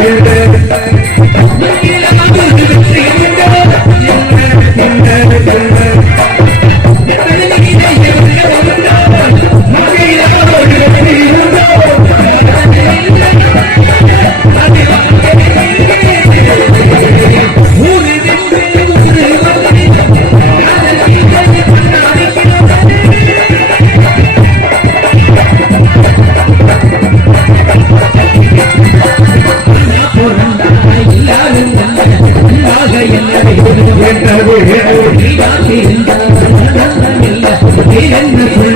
Yeah. ஐயா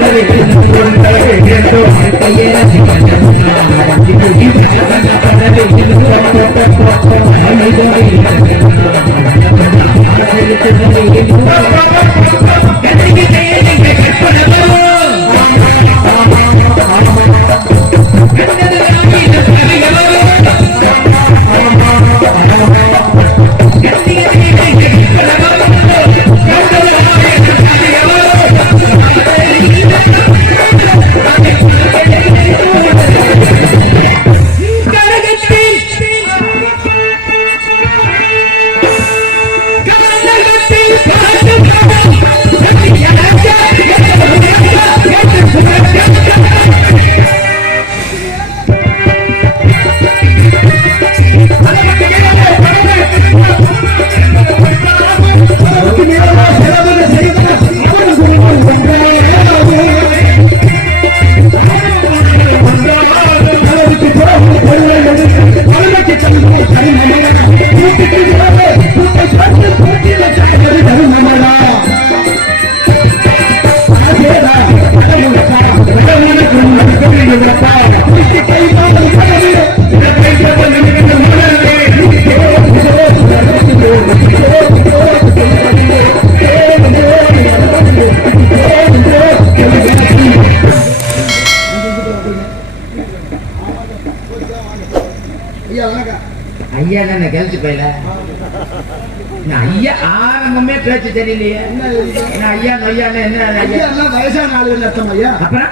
தெரியலையே. என்ன ஐயா நொய்யான்னு என்ன ஐயா? ஐயா எல்லாம் வயசான ஆளுகள் அர்த்தம் ஐயா. அப்புறம்?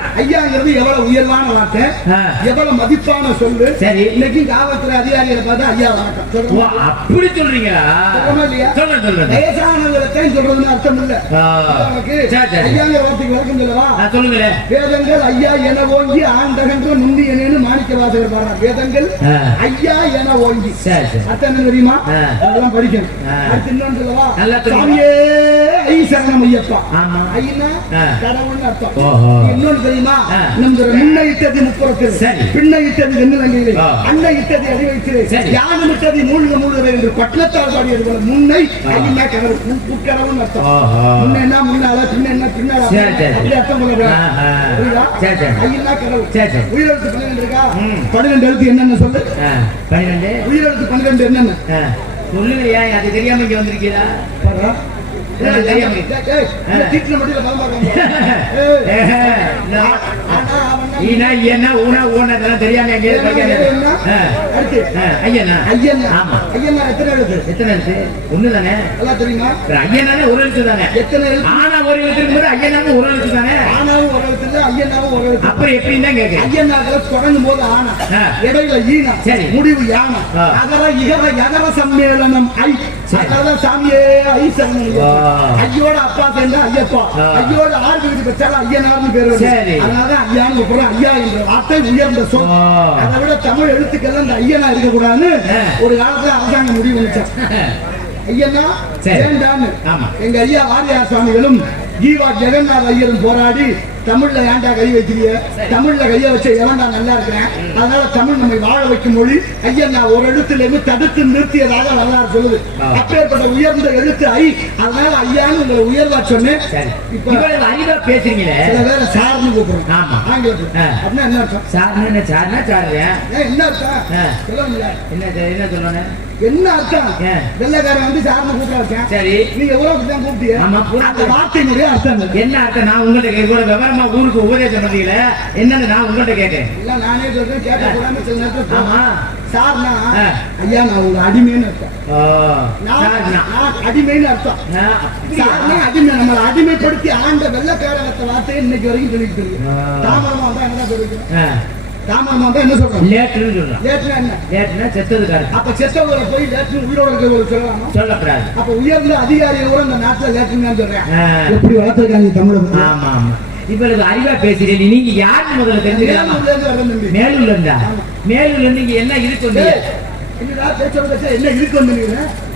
ஐயாங்கிறது எவ்வளவு உயர்வான வார்த்தை. எவ்வளவு மதிப்பான சொல்லு? சரி. இன்னைக்கு காவல்துறை அதிகாரிகளை பார்த்தா ஐயா வணக்கம்? அப்படி சொல்றீங்களா? வயசானவர்களைத்தான் சொல்றதுன்னு அர்த்தம் இல்ல. ஐயாங்கிற வார்த்தைக்கு விளக்கம் சொல்லவா? சொல்லுங்களேன் வேதங்கள் ஐயா என ஓங்கி ஆண்டகன்ற முந்தியனேன்னு மாணிக்க வாசகர் பாடுறார். வேதங்கள். ஐயா என ஓங்கி. என்ன தெரியுமா. அதெல்லாம் படிக்கணும். இன்னொன்னு சொல்லவா. சாமியே சரணம் ஐயப்பா ஆமா. ஐயனா ஆ. கடவுள்னு அர்த்தம் ஓஹோ. இன்னொன்னு தெரியுமா ஆ. நம்ம முன்ன இட்டது முப்புறத்தில். பின்ன இட்டது தென்னிலங்கையில் ஆ. அன்ன இட்டது அடி வைத்து சரி. யானம் இட்டது மூழ்க மூழ்கிற என்று பட்டணத்தால் பாடியது போல முன்னை. ஐயனா கடவுள் அர்த்தம். முன்ன முன்னால பின்ன என்ன பின்னால. அப்படி அர்த்தம் சரி. ஐயனா கடவுள். உயிரெழுத்து பன்னிரெண்டு இருக்கா. பன்னிரெண்டு எழுத்து என்னன்னு சொல்லு பன்னிரெண்டு உயிரெழுத்து பன்னிரெண்டு என்னன்னு ஆ, சொல்லுங்கய்யா அது தெரியாம இங்க வந்திருக்கீங்களா என்ன ஊனா ஊனா இதெல்லாம் தெரியாம எங்க. ஐயனா ஐயன்னா. ஆமா ஐயன்னா எத்தனை எழுத்து? எத்தனை எழுத்து ஒண்ணு தானே எல்லாம் தெரியுமா? ஐயனானே ஒரு எழுத்து தானே எத்தனை எழுத்து? ஒரு எழுத்து இருக்கும்போது ஐயனானே ஒரு எழுத்து தானே ஆனாவும் ஒரு எழுத்து ஐயனாவும் ஒரு எழுத்து. அப்புறம் எப்படின்னு தான் கேக்குறேன் ஐயனாக்களை தொடங்கும் போது ஆனா. இடையில ஈனா, சரி. முடிவு யானா. அகர, இகர, யகர சம்மேளனம் ஐ. அகர சாமியே ஐ. ஐயோட அப்பா சேர்ந்தா ஐயப்பா. ஐயோட ஆறு வீடு பெற்றாலும் ஐயனார்னு பேர் வருது. சரி. அதனாலதான் ஐயான்னு கூப்பிடுறோம். ஐயா என்ற வார்த்தை உயர்ந்த சொல். அதை விட தமிழ் எழுத்துக்கள்லாம் இந்த ஐயனா இருக்கக்கூடாதுன்னு. ஒரு காலத்துல அரசாங்கம் முடிவு பண்ணிச்சான் ஐயனா. வேண்டான்னு. எங்க ஐயா வாரியார் சுவாமிகளும் ஜீவா ஜெகநாத் ஐயரும் போராடி தமிழ்ல ஏன்டா கை வைக்கிறீங்க? தமிழ்ல கைய வச்ச எவன்டா நல்லா இருக்கிறேன். அதனால தமிழ் நம்மை வாழ வைக்கும் மொழி ஐயன் நான் ஒரு எழுத்துல இருந்து தடுத்து நிறுத்தியதாக வரலாறு சொல்லுது. அப்பேற்பட்ட உயர்ந்த எழுத்து ஐ. அதனால ஐயான்னு உங்களை உயர்வா சொன்னேன். சரி. இப்ப அறிவா பேசுறீங்களே. சில பேரை சார்னு கூப்பிடுறோம் ஆமா. ஆங்கிலத்தில். அப்படின்னா என்ன அர்த்தம்? சார்னா என்ன சார்னா ஏன் என்ன அர்த்தம்? என்ன என்ன சொல்லணும் என்ன அர்த்தம்? வெள்ளைக்காரன் வந்து சார்னு கூப்பிட வச்சேன் சரி. நீங்க உறவுக்கு தான் கூப்பிட்டீங்க. அந்த வார்த்தையினுடைய அர்த்தம் என்ன? அர்த்தம்? நான் உங்களுக்கு இவ்வளவு விவரம் ஊருக்கு உபதேசம் என்னன்னு நான் உங்கள்கிட்ட கேட்டேன். எல்லாம் நானே சொல்றேன் கேட்க கூடாம சில நேரத்துல ஆமா. சார்னா. ஐயா நான் உங்க அடிமைன்னு அர்த்தம். அடிமைன்னு அர்த்தம்? சார்னா அடிமை. நம்மளை அடிமைப்படுத்தி ஆண்ட வெள்ளக்காரகத்தை வார்த்தையை இன்னைக்கு வரைக்கும் சொல்லிட்டு இருக்கு வந்தா என்ன சொல்லிருக்கோம் ஆ, தாமரமா வந்தா என்ன சொல்றோம் லேட்டுன்னு சொல்றான் லேட்டுனா என்ன? லேட்டுனா செத்ததுக்கு அர்த்தம் அப்ப செத்தவரை போய் லேட்டு உயிரோட இருக்கிறவரை சொல்லலாமா? சொல்லக்கூடாது. அப்ப உயர்ந்த அதிகாரியை கூட இந்த நாட்டுல லேட்டுன்னு சொல்றேன். எப்படி வளர்த்திருக்காங்க தமிழக ஆமா ஆமா. இவ்வளவு அறிவா பேசுறீங்க நீங்க யாருன்னு முதல்ல தெரிஞ்சுக்கலாமா? மேலூர்ல இருந்து மேலூர்ல இருந்தா? இங்க என்ன இருக்கு என்ன இருக்கு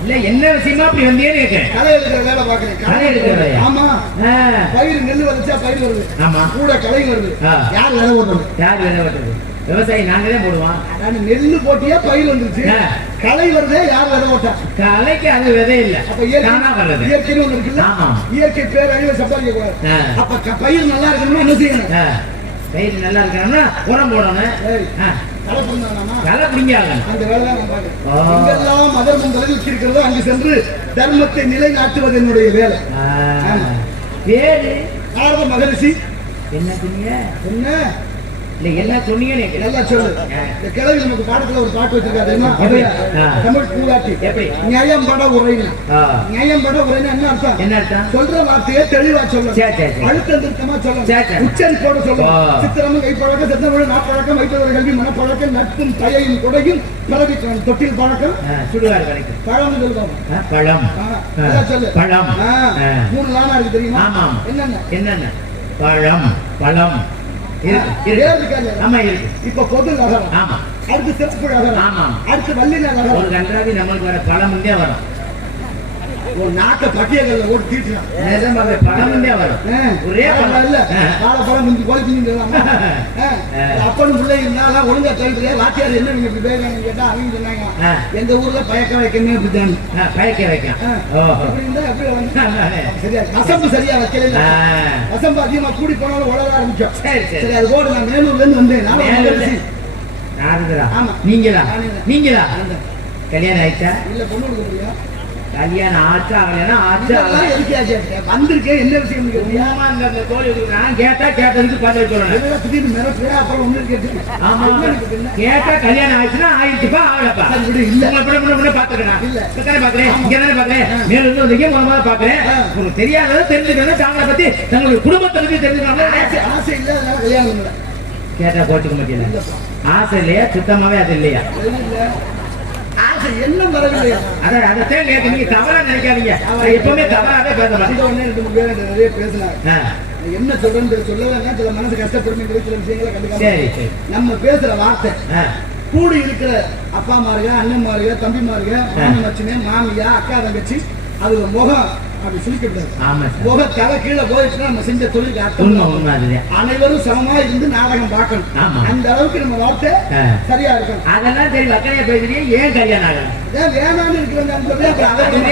இல்ல என்ன விஷயமா அப்படி வந்தேன்னு கேட்கிறேன் களை எடுக்கிற வேலை பாக்குறேன் களை எடுக்கிற வேலையா? ஆமா. பயிர் நெல் விதைச்சா பயிர் வருது. ஆமா. கூட களை வருது. ஆ. யார் வேலை ஓடுறது யார் விதை வெட்டுறது விவசாயி நாங்க தான் போடுவோம். அதாவது நெல்லு போட்டியா பயிர் வந்துருச்சு? ஆ. களை வருதே யார் விதை ஓட்டா கலைக்கு அது விதை இல்ல. அப்ப தானா இயற்கை வர்றது இயற்கைன்னு ஒண்ணு இருக்குல்ல? ஆமா. இயற்கை பேரழிவை சம்பாதிக்க கூடாது. ஆ. அப்ப க- பயிர் நல்லா இருக்கணும்னா என்ன செய்யணும்? ஆ, பயிர் நல்லா இருக்கணும்னா உரம் போடணும். ஏய், ஆ, களை பிடிங்க அந்த வேலை. எங்கெல்லாம் மதம் தொலைவில் இருக்கிறதோ அங்கு சென்று தர்மத்தை நிலைநாட்டுவது என்னுடைய வேலை. ஆ, ஆமா. பேரு? நாரத மகரிஷி? என்ன என்ன? நல்லா சொல்லு. இந்த கிழவி நமக்கு பாடத்துல ஒரு பாட்டு வச்சிருக்கா தெரியுமா. தமிழ்? நியாயம் பட உரைனா. நியாயம் பட உரைனா என்ன அர்த்தம்? என்ன அர்த்தம்? சொல்ற வார்த்தையை தெளிவா சொல்லணும். அழுத்தம் திருத்தமா சொல்லணும். சரி. உச்சரிப்போட ஆ. சொல்லணும். சித்திரமும் கைப்பழக்கம் செத்தமிழ் நாப்பழக்கம் வைத்தவர் கல்வி மனப்பழக்கம் நட்பும் தயையும் கொடையும் பிறவி தொட்டில் பழக்கம். கிடைக்கும் பழம்னு சொல்லுவாங்க பழம் சொல்லு. பழம். மூணு லானா இருக்கு தெரியுமா. என்னென்ன? என்னென்ன? பழம் பழம். இப்ப பொது நகரம். ஆமா. அடுத்து சிறப்பு நகரம். ஆமா. அடுத்து வள்ளி ஒரு நகரம் கன்றாவி நம்மளுக்கு வர முந்தே வரும். ஒரு நாக்க பட்டியல்ல ஓட்டு நிஜமாவே பழம் முந்தே வரும் ஒரே பழம் இல்ல. வாழைப்பழம் முந்தி கோழி குஞ்சு அப்பனும் பிள்ளை இருந்தாலும் ஒழுங்கா கழிப்பிலே வாத்தியார் என்ன நீங்க இப்படி பேசுறாங்க கேட்டா அவங்க சொன்னாங்க. எங்க ஊர்ல பயக்க வைக்கணும். பயக்க வந்து? சரியா கசம்பு சரியா வைக்கல. கசம்பு அதிகமா கூடி போனாலும் உலக ஆரம்பிச்சோம் சரி அது போடு நான் மேலூர்ல இருந்து வந்தேன். நீங்களா. நீங்களா. கல்யாணம் ஆயிடுச்சா? இல்ல பொண்ணு கொடுக்க முடியும் கல்யாணம் ஆச்சா ஆகலைன்னா ஆச்சா? வந்திருக்கேன் என்ன விஷயம். நான் கேட்டா கேட்டதுக்கு பதில் சொல்லணும் திடீர்னு மிரட்டுற, அப்புறம் ஒண்ணு கேட்டு ஆமா கல்யாணம் ஆயிடுச்சுன்னா ஆயிடுச்சுப்பா ஆகலப்பா. இல்ல. உங்களை கூட முன்ன முன்ன பாத்துக்கிறேன் இல்ல. இப்பதானே பாக்குறேன் இங்க தானே பாக்குறேன் மேல இருந்து வந்தீங்க முத பாக்குறேன். உங்களுக்கு தெரியாததை தெரிஞ்சுக்கணும் தாங்களை பத்தி தங்களுடைய குடும்பத்தை பத்தி தெரிஞ்சுக்கணும் ஆசை ஆசை இல்ல அதனால கல்யாணம். கேட்டா போட்டுக்க மாட்டேன். ஆசை இல்லையா? சுத்தமாவே அது இல்லையா? என்ன வரவில்லை. அதான் அதைத்தான் கேட்க நீங்க தவறா நினைக்காதீங்க. நான் எப்பவுமே தவறாவே பேச வந்த மாட்டேன் உடனே ரெண்டு மூணு பேர் நிறைய நான் என்ன சொல்றேன்னு சொல்லலைன்னா சில மனசு கஷ்டப்படுமே சில விஷயங்களை கண்டுக்காம நம்ம பேசுற வார்த்தை. கூடி இருக்கிற அப்பா மாருங்க அண்ணன் மாருங்க தம்பி மாருங்க மாமி மச்சினே மாமியா அக்கா தங்கச்சி அது முகம். அப்படி சுழிக்கப்படாது ஆமா சார். முக தலை கீழே போயிடுச்சுன்னா நம்ம செஞ்ச தொழிலுக்கு அர்த்தம் அனைவரும் சமமா இருந்து நாடகம் பார்க்கணும். அந்த அளவுக்கு நம்ம ஆ. சரியா இருக்கணும். அதெல்லாம் சரி வக்கனையா பேசுறீங்க ஏன் கல்யாணம் ஆகல ஏன் வேணாம்னு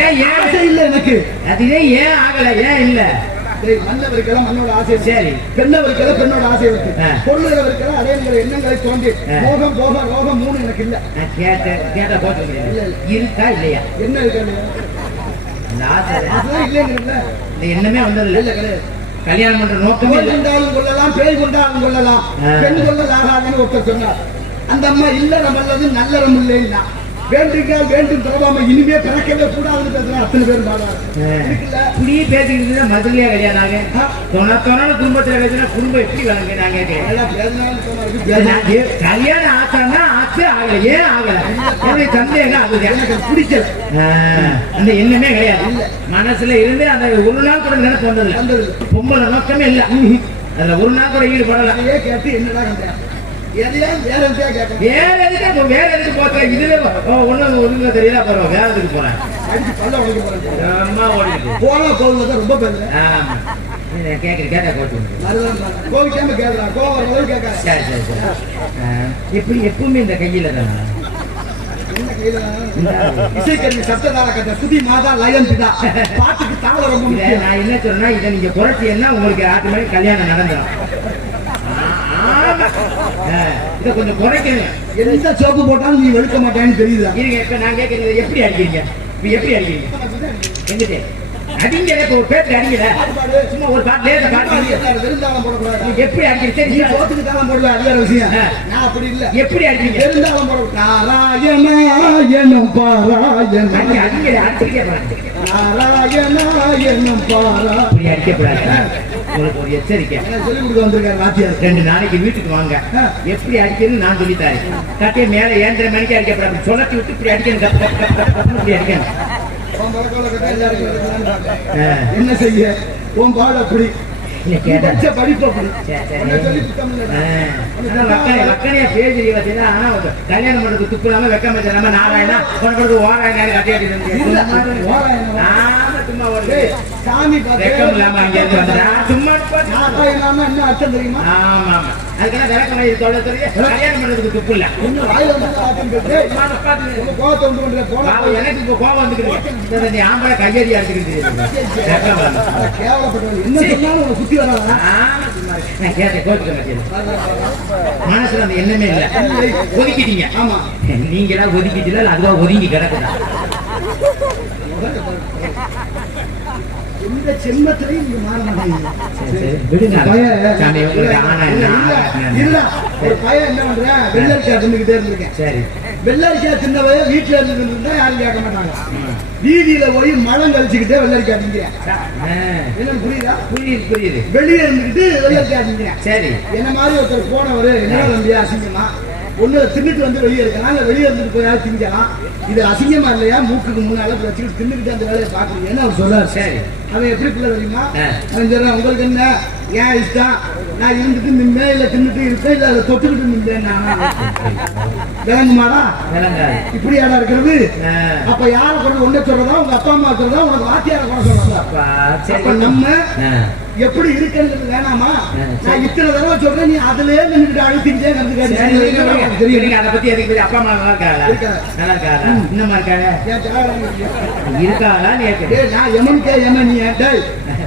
அதை ஆசை இல்ல எனக்கு. அதுவே ஏன் ஆகல ஏன் இல்ல? மன்னவருக்கெல்லாம் மண்ணோட ஆசை. சரி. பெண்ணவருக்கெல்லாம் பெண்ணோட ஆசை இருக்கு. பொருளுகிறவருக்கெல்லாம் அதே மாதிரி எண்ணங்களை தோன்றி போகம் ரோகம் மூணு எனக்கு இல்ல. கேட்ட கேட்ட போட்டு. இருக்கா இல்லையா? என்ன இருக்கு ஆசை இந்த எண்ணமே வந்தது இல்ல. கிடையாது கல்யாணம் பண்ற நோக்கமே கொண்டாலும் கொள்ளலாம் பேய் கொண்டாலும் கொள்ளலாம். பெண் கொள்ளல் ஆகாதுன்னு ஒருத்தர் சொன்னார். அந்த அம்மா இல்லறம் அல்லது நல்லறம் இல்லைன்னா வேண்டுங்கள் வேண்டும் பிறவாம இனிமே பிறக்கவே கூடாதுன்னு பேசுற அத்தனை பேர் இப்படியே பேசிக்கிட்டு மதுரையா ஆக தொண தொண குடும்பத்துல பேசினா குடும்பம் எப்படி வளங்க நான் ஏ- கல்யாணம் ஆச்சான்னா ஆச்சு ஆகல ஏன் ஆகல? என்னுடைய சந்தேகம் அதுதான். எனக்கு ஆ, அந்த எண்ணமே கிடையாது. மனசுல இருந்து அந்த ஒரு நாள் கூட நினைப்பு வந்தது. பொம்பளை நோக்கமே இல்ல. அதுல ஒரு நாள் கூட ஈடுபடல. அதையே கேட்டு என்னடா எதையும் வேற எதுக்கு? வேற எதுக்கு போத்த இதுவே ஒண்ணும் ஒண்ணுங்க தெரியல. அப்புறம் வேற எதுக்கு போறேன்? போறேன். போனா கோவில் ரொம்ப பேசுறேன். அதுதான் பாரு. கோவிக்காம கேட்கலாம் அளவுக்கு கேட்காது. சரி சரி சரி. எப்படி எப்பவுமே இந்த கையில தானே? என்ன இசைக்கருவி சப்ததார கட்ட சுதி மாதா லயன் பிதா. பாட்டுக்கு தாளம் ரொம்ப நான் என்ன சொல்றேன்னா இதை நீங்க குறைச்சீங்கன்னா உங்களுக்கு ஆட்டு மணி கல்யாணம் நடந்துடும் இதை கொஞ்சம் குறைக்கணும் எந்த சோப்பு போட்டாலும் நீ வெளுக்க மாட்டேன்னு தெரியுதா? இருங்க இப்ப நான் கேட்கறது எப்படி அடிக்கிறீங்க? இப்ப எப்படி அடிக்கிறீங்க? எங்கிட்ட? அடிங்க இப்ப ஒரு பேச்சு அடிங்கல. சும்மா ஒரு பாட்டு லேசா பாட்டு போடக்கூடாது. நீ எப்படி அடிக்கிறீங்க நீ. சோத்துக்கு தாளம் போடுவ அது வேற விஷயம். நான் அப்படி இல்ல. எப்படி அடிக்கிறீங்க பெருந்தாளம் போட நாராயணா எனும் பாராயண அடிங்க நாராயணா எனும் பாரா அப்படி அடிக்கப்படாது உங்களுக்கு ஒரு எச்சரிக்கை. சொல்லிக் கொடுக்க வந்திருக்காரு வாத்தியார் ரெண்டு நாளைக்கு வீட்டுக்கு வாங்க. எப்படி அடிக்கணும்னு நான் சொல்லி தரேன் கட்டிய மேல ஏந்திர மணிக்கு அடிக்கப்படாது சொல்லத்தி விட்டு இப்படி அடிக்கணும். கப் கப் கப் கப் கப்னு இப்படி அடிக்கணும். என்ன செய்ய? உன் பாடு அப்படி. சொல்லி கல்யாணம் பண்றதுக்கு துப்பு இல்லாம வெக்கம் நாராயணா உனக்கு ஓராயணா கட்டி சாமி வெக்கம் இல்லாம அங்க இருந்து பார்த்து வந்தா சும்மா. நாராயணான்னா என்ன அர்த்தம் தெரியுமா? ஆமா ஆமா. அதுக்கெல்லாம் விளக்கம் இது கல்யாணம் பண்றதுக்கு துப்பு இல்ல. கோவத்தை உண்டு பண்ற. பாவம், எனக்கு இப்ப கோபம் நீ ஆம்பளை கையடி அடிச்சுக்கிட்டு வெக்கம் வரல. அட, கேவலப்பட்டவன். என்ன சொன்னாலும் சுத்தி இரு. நான் கேட்டேன் மாட்டேன் மனசுல அந்த எண்ணமே இல்ல. ஒதுக்கிட்டீங்க. ஆமா. நீங்களா ஒதுக்கிட்டீங்களா? அதுவா ஒதுங்கி கிடக்குதா எந்த செல்வத்திலையும் இங்க மாற மாட்டேங்குது. சரி, சரி, விடுங்க. பையன் இல்ல, என்ன? இல்ல, ஒரு பையன் என்ன பண்றேன் வெள்ளரிக்காய் தின்னுக்கிட்டே இருந்திருக்கேன். சரி. வெள்ளரிக்காய் தின்னவைய வீட்டுல இருந்து இருந்தா யாரும் கேட்க மாட்டாங்க. வீதியில போய் மலம் கழிச்சுக்கிட்டே வெள்ளரிக்காய் திங்கிறேன் புரியுதா? புரியுது புரியுது. வெளியே இருந்துக்கிட்டு வெள்ளரிக்காய் திங்கிறேன் சரி. என்ன மாதிரி ஒருத்தர் போனவரு என்ன தம்பியா அசிங்கமா? ஒண்ணு தின்னுட்டு வந்து வெளியே இருக்கலாம் இல்ல வெளியே இருந்துட்டு போய் திங்கலாம் இது அசிங்கமா இல்லையா? மூக்குக்கு முன்னால இப்படி வச்சுக்கிட்டு தின்னுக்கிட்டு அந்த வேலையை பாக்குறீங்கன்னு அவர் சொல்றாரு? சரி. அவன் எப்படி பிள்ளை தெரியுமா. அவன் சொல்றான் உங்களுக்கு என்ன? ஏன் இஷ்டம்? நான் இருந்துட்டு நின்றேன் இல்ல தின்னுட்டு இருப்பேன் இல்ல அதை தொட்டுக்கிட்டு நின்றேன் விளங்குமாடா? விளங்காது. இப்படியாடா இருக்கிறது? அப்ப யார கூட ஒண்ணே சொல்றதா? உங்க அப்பா அம்மா சொல்றதா? உனக்கு வாத்தியார கூட சொல்றதா? அப்பா, நம்ம எப்படி இருக்குன்றது வேணாமா. நான் இத்தனை தடவை சொல்றேன் நீ சரி, கேட்டு விடுங்க, விடுங்க. தெரியும் அதை பத்தி எதுக்கு பெரிய அப்பா அம்மா நல்லா இருக்காங்களா இருக்காங்க. நல்லா இருக்காங்களா இன்னமா இருக்காங்க ஏன் தேவையில்லாம இருக்கு? இருக்காங்களா நீ நான் எமன் நீ ஏன் டேய்,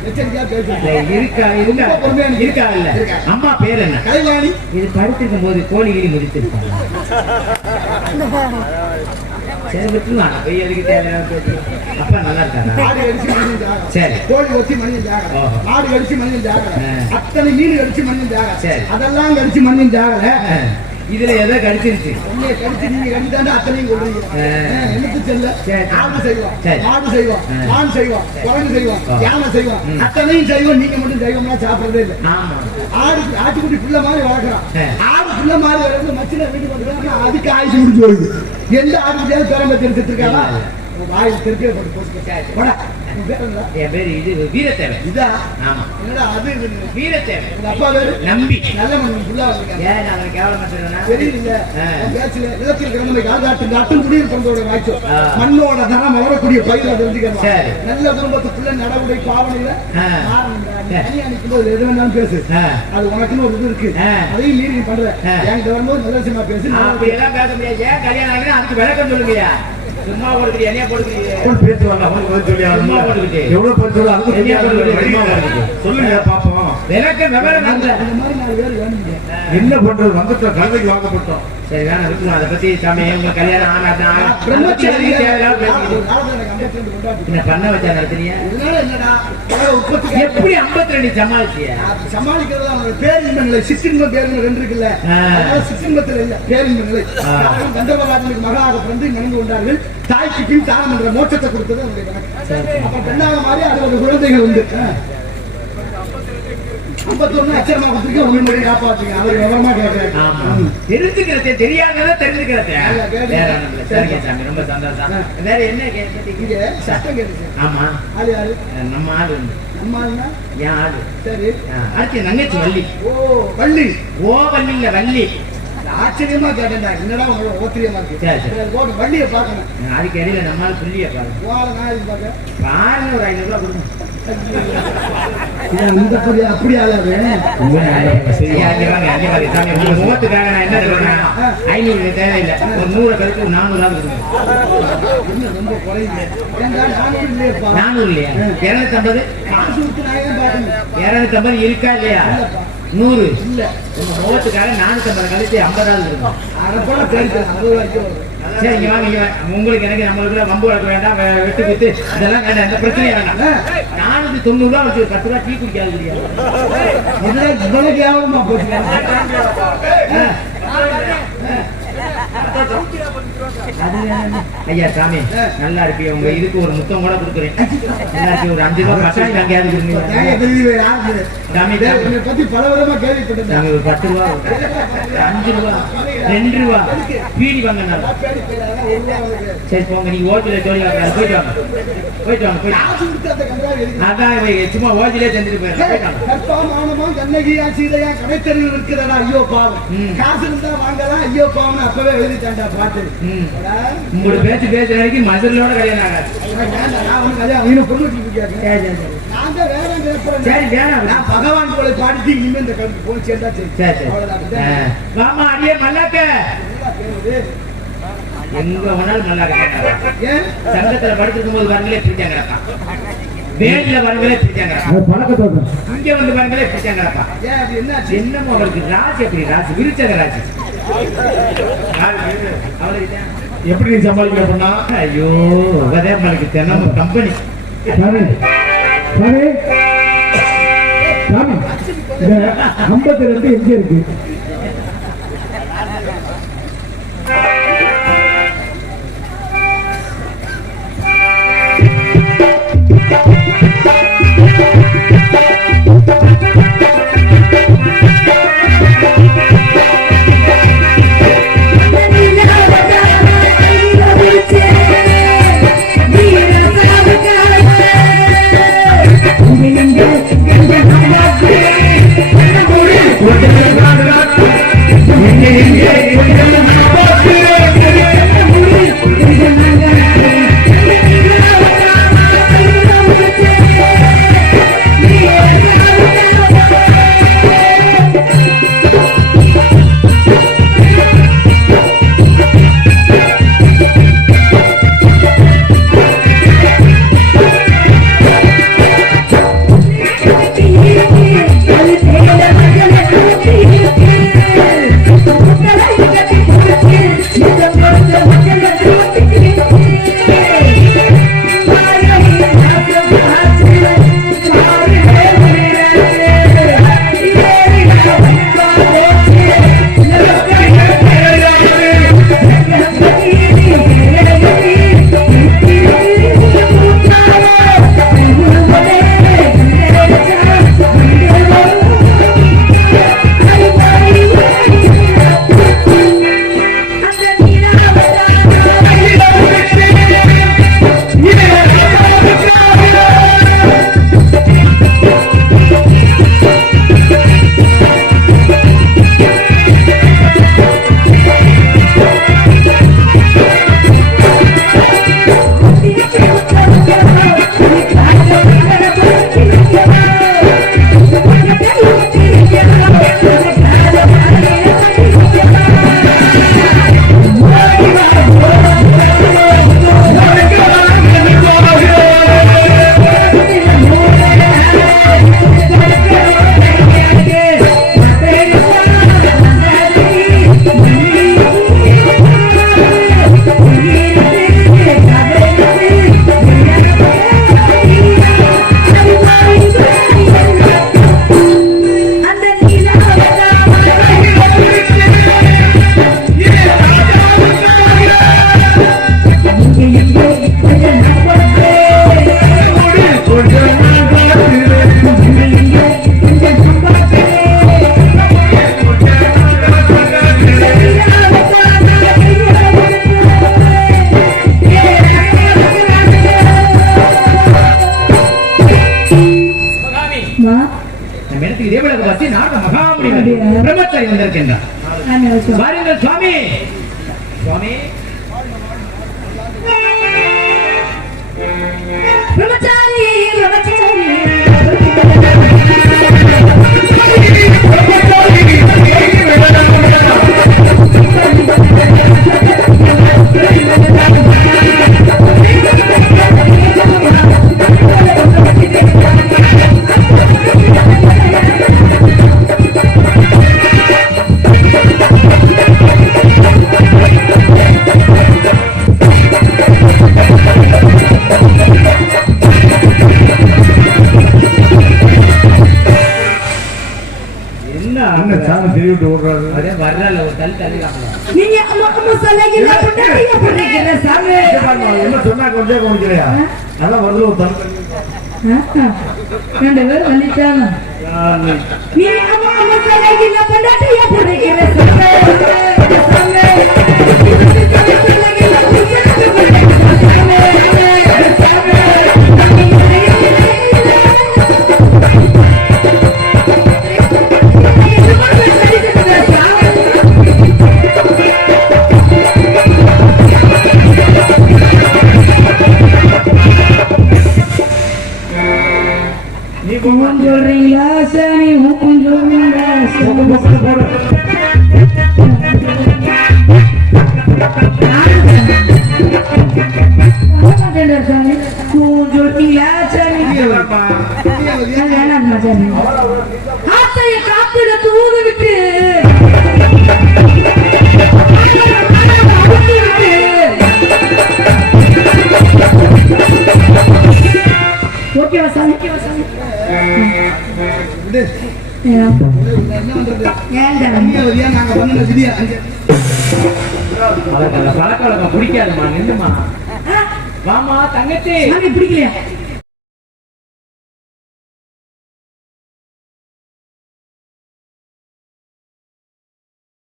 எச்சரிக்கையா பேசு. இருக்கா இருக்கா இருக்கு. இல்ல. அம்மா பேர் என்ன கலைவாணி இது படுத்திருக்கும் போது கோழி கிளி முடித்திருப்பாங்க சரி விட்டுலாம் போய் எதுக்கு தேவையான அப்பா நல்லா இருக்காங்க ஆடு அடிச்சு மனிதன் சரி கோழி வச்சு. ஆடு ஆ. அத்தனை மீன் அடிச்சு மனிதன் ஜாகம் சரி. அதெல்லாம் கடிச்சு மனிதன் ஜாகல இதுல எதோ கடிச்சிருச்சு கடிச்சு நீங்க கடித்தாண்டா அத்தனையும். எனக்கு செல்ல. ஆடு செய்வோம். மாடு செய்வோம். மான் செய்வோம் குரங்கு செய்வோம். யானை செய்வோம். அத்தனையும் செய்வோம் நீங்க மட்டும் செய்வோம்னா சாப்பிடுறதே இல்லை ஆமா ஆடு ஆட்டுக்குட்டி புள்ள மாதிரி வளர்க்குறோம் ஆ. மாதிரி வளர்ந்து மச்சின வீட்டுக்கு வந்துருக்காங்க அதுக்கு ஆயுசு முடிஞ்சு போயிடுது. எந்த ஆட்டுக்குட்டியாவது திறமை தெரிஞ்சிட்டு இருக்காங்களா? வாயில் திருப்பியே போட்டு போட்டு போடா பேர் இது வீரத்தேவை இதா ஆமா என்னடா அது வீரத்தேவை அப்பா பேரு நம்பி நல்ல மணி புள்ளா ஏன் நான் கேவலமா தெரியல பேச்சுல நிலத்தில் கிடந்த காகாட்டு காட்டும் குடியில் பிறந்தோட மண்ணோட தரம் வளரக்கூடிய பயிர் நல்ல குடும்பத்துக்குள்ள நடவுடை பாவனையில ஆ. மாறணும்டா. நீ எது வேணாலும் பேசு அது உனக்குன்னு ஒரு இது இருக்கு அதையும் மீறி நீ பண்ற என்கிட்ட வரும்போது நல்ல விஷயமா பேசு நான் அப்படி எல்லாம் பேச முடியாது ஏன் கல்யாணம் அதுக்கு விளக்கம் சொல்லுங்கய்யா சும்மா போடுக்கிறீ என்னையா. சும்மா போட்டுக்கிட்டு. எவ்வளவு. போட்டுக்கிட்டு. சொல்லுங்க பாப்போம் விளக்கம் விவரம் அந்த நல்ல. அந்த மாதிரி நாலு பேர் வேணுங்க. என்ன பண்றது? வந்துட்டோம் கழுதைக்கு வாங்கப்பட்டோம். சரி வேணாம் விட்டுருவோம் அதை பத்தி சாமி உங்க கல்யாணம் ஆனாதான். அதை பத்தி பிரம்மச்சாரி எதுக்கு தேவையில்லாம ஒரு பேசிக்கிட்டு? காலத்துல எனக்கு 52 கொண்டாடி. என்ன பண்ண வச்சா நடத்துறீங்க எப்படி 52 சமாளிச்சிய? அப்படி சமாளிக்கிறது? அவனோட பேரின்ப நிலை சிற்றின்பம் பேரின்பம் ரெண்டு இருக்குல்ல. சிற்றின்பத்தில் இல்ல பேரின்ப நிலை கந்தவராஜனுக்கு மகளாக பிறந்து நடந்து கொண்டார்கள். தாய்க்கு பின் தானம் என்ற மோட்சத்தை கொடுத்தது அவருடைய கணக்கு. அப்ப பெண்ணாக மாறி அவருடைய குழந்தைகள் உண்டு. ஐம்பத்தொன்னு அச்சரமா கொடுத்துருக்கேன் ஒண்ணு மட்டும் காப்பாற்றுங்க அவர் விவரமா கேட்கிறாரு. ஆமா. தெரிஞ்சுக்கிறதே தெரியாததை தெரிஞ்சுக்கிறதே. சரிங்க சாமி ரொம்ப சந்தோஷம். வேற என்ன கேட்டீங்க சட்டம் கேட்டுச்சு. ஆமா. யாரு நம்ம ஆளு. நம்ம ஆளுனா? என் ஆளு. சரி. அடுத்து என் தங்கச்சி வள்ளி. ஓ வள்ளி. ஓ வள்ளி. இல்ல வள்ளி ஆச்சரியமா கேட்டேன்டா. என்னடா உங்களோட ஓத்திரியமா இருக்கு? வள்ளியை பார்க்கணும். அதுக்கு இடையில நம்மால புள்ளிய பாருங்க பாருங்க ஒரு ஐநூறு ரூபாய் கொடுங்க. இந்த படி அப்படி நான் என்ன சொல்றேன் ஐநூறு தேவையில்லை. ஒரு நூறு ஒரு நானூறு ஏன்டா நானூறு இல்லையா இருநூத்தி ஐம்பது விட்டு இருநூத்தி ஐம்பது இருக்கா இல்லையா? நூறு. இல்ல. உங்க முகத்துக்காக நானூத்தி ஐம்பது கழிச்சு ஐம்பதாவது கொடுங்க. அதை போல சரி இங்க வாங்க. உங்களுக்கு எனக்கு நம்மளுக்குள்ள வம்பு வளர்க்க வேண்டாம். வெட்டு குத்து. அதெல்லாம் வேண்டாம் எந்த பிரச்சனையும் வேண்டாம். நானூத்தி தொண்ணூறு ரூபா வச்சு பத்து ரூபா டீ குடிக்காது இல்லையா? இதுல இவ்வளவு கேவலமா போச்சு. ஐயா சாமி நல்லா இருப்பிய. உங்க இதுக்கு ஒரு முத்தம் கூட கொடுக்குறேன். நல்லா ஒரு அஞ்சு ரூபா ஏங்க தெரியுது யாருக்கு சாமி பத்தி பல விதமா கேள்விப்பட்டிருந்தேன் நாங்க ஒரு பத்து ரூபா அஞ்சு ரூபா ரெண்டு ரூபா. பீடி வாங்க. சரி போங்க நீங்க ஓட்டில ஜோலி வாங்க. போயிட்டு வாங்க. போயிட்டு வாங்க போயிட்டு அதான் இவங்க சும்மா ஓட்டிலே செஞ்சுட்டு வாங்க கற்பா கண்ணகியா சீதையா கடைத்தறிவு இருக்கிறதா ஐயோ பாவம். காசு இருந்தா வாங்கலாம் ஐயோ பாவம் அப்பவே எழுதிட்டாண்டா பாட்டு. உங்களோட பேச்சு பேசுற வரைக்கும் மதுரையோட கல்யாணம் ஆகாது. நான் நான் தான் வேற. சரி நான் பகவான் பாடிட்டு இனிமே இந்த கல்வி போய் சேர்ந்தா சரி. சரி. வாமா அடியே மல்லாக்க. நல்லா. எங்க வேணாலும் ஏன்? சங்கத்துல படுத்திருக்கும் போது வரங்களே பிரிச்சாங்கப்பா வேலில வரங்களே பிரிச்சாங்கப்பா அது பழக்கத்தோட இங்க வந்து வரங்களே ஏன் அது என்னாச்சு? என்னமோ அவருக்கு ராசி எப்படி ராசி விருச்சக ராசி எப்படி நீ சமாளிக்க அப்படின்னா ஐயோ உதய மலைக்கு தினமும் கம்பெனி சாமி சாமி சாமி ஐம்பத்தி ரெண்டு எங்க இருக்கு. பிரம்மச்சாரி சாமி என்ன சொன்னா கொஞ்சம் கவனிக்கிறையா அதான் வருது ஒரு தம்பி ரெண்டு பேரும் வந்துட்டாங்க சாமி. நீ அம்மா அம்மா சொல்லல பொண்டாட்டிய பிடிக்கிற சாமி நீ ஊன் சொல்றீங்களா சாமி ஊன் சொல்றீங்களா அவளுக்கு பிடிக்காதுமா நின்றுமா வாமா தங்கச்சி பிடிக்கலையா?